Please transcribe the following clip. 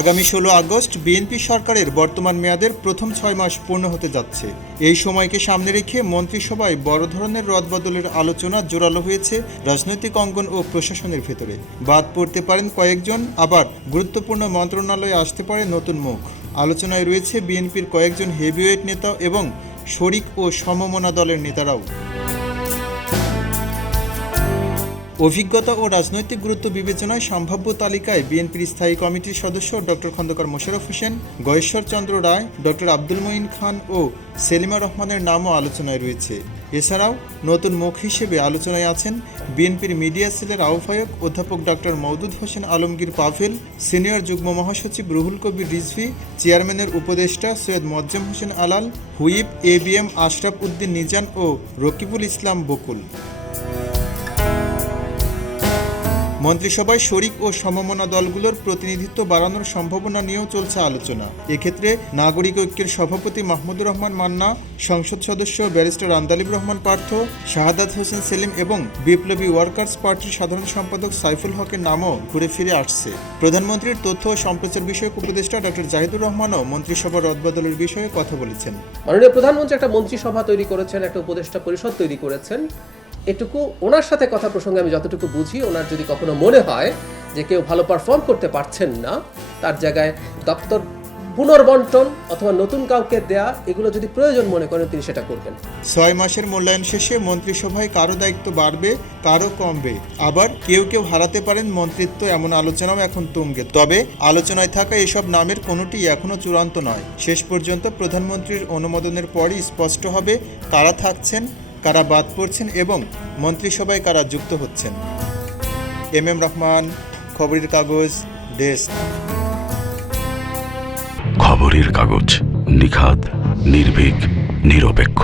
আগামী 16 August BNP সরকারের বর্তমান মেয়াদের প্রথম 6 মাস পূর্ণ হতে যাচ্ছে। এই সময়কে সামনে রেখে মন্ত্রিসভায় বড় ধরনের রদবদলের আলোচনা জোরালো হয়েছে রাজনৈতিক অঙ্গন ও প্রশাসনের ভেতরে। বাদ পড়তে পারেন কয়েকজন, আবার গুরুত্বপূর্ণ মন্ত্রণালয়ে আসতে পারে নতুন মুখ। আলোচনায় রয়েছে বিএনপির কয়েকজন হেভিওয়েট নেতা এবং শরিক ও সমমনা দলের নেতারাও। অভিজ্ঞতা ও রাজনৈতিক গুরুত্ব বিবেচনায় সম্ভাব্য তালিকায় বিএনপির স্থায়ী কমিটির সদস্য ডক্টর খন্দকার মোশাররফ হোসেন, গয়েশ্বর চন্দ্র রায়, ডক্টর আব্দুল মঈন খান ও সেলিমা রহমানের নামও আলোচনায় রয়েছে। এছাড়াও নতুন মুখ হিসেবে আলোচনায় আছেন বিএনপির মিডিয়া সেলের আহ্বায়ক অধ্যাপক ডক্টর মওদুদ হোসেন আলমগীর পাভেল, সিনিয়র যুগ্ম মহাসচিব রুহুল কবির রিজভী, চেয়ারম্যানের উপদেষ্টা সৈয়দ মোয়াজ্জেম হোসেন আলাল, হুইপ এবিএম আশরাফ উদ্দিন নিজান ও রকিবুল ইসলাম বকুল। মন্ত্রিসভায় শরিক ও সমমনা দলগুলোর প্রতিনিধিত্ব বাড়ানোর সম্ভাবনা নিয়েও চলছে আলোচনা। এক্ষেত্রে নাগরিক ঐক্যের সভাপতি মাহমুদুর রহমান মান্না, সংসদ সদস্য ব্যারিস্টার আন্দালিব রহমান পার্থ, শাহাদাত হোসেন সেলিম এবং বিপ্লবী ওয়ার্কার্স পার্টির সাধারণ সম্পাদক সাইফুল হকের নামও ঘুরে ফিরে আসছে। প্রধানমন্ত্রীর তথ্য ও সম্প্রচার বিষয়ক উপদেষ্টা ডক্টর জাহিদুর রহমানও মন্ত্রিসভার রদবদলের বিষয়ে কথা বলেছেন। মাননীয় প্রধানমন্ত্রী একটা মন্ত্রিসভা তৈরি করেছেন, একটা উপদেষ্টা পরিষদ তৈরি করেছেন। এটুকু ওনার সাথে কথা প্রসঙ্গে আমি যতটুকু বুঝি, ওনার যদি কখনো মনে হয় যে কেউ ভালো পারফর্ম করতে পারছেন না, তার জায়গায় দপ্তর পুনর্বন্টন অথবা নতুন কাউকে দেয়া, এগুলো যদি প্রয়োজন মনে করেন তিনি সেটা করবেন। 6 মাসের মূল্যায়ন শেষে মন্ত্রিসভায় কারো দায়িত্ব বাড়বে, কারো কমবে, আবার কেউ কেউ হারাতে পারেন মন্ত্রিত্ব, এমন আলোচনাও এখন তুঙ্গে। তবে আলোচনায় থাকা এসব নামের কোনোটি এখনও চূড়ান্ত নয়। শেষ পর্যন্ত প্রধানমন্ত্রীর অনুমোদনের পরই স্পষ্ট হবে কারা থাকছেন, কারা বাদ পড়ছেন এবং মন্ত্রিসভায় কারা যুক্ত হচ্ছেন। এম রহমান, খবরের কাগজ, ডেস্ক। খবরের কাগজ, নিখাত, নির্ভীক, নিরপেক্ষ।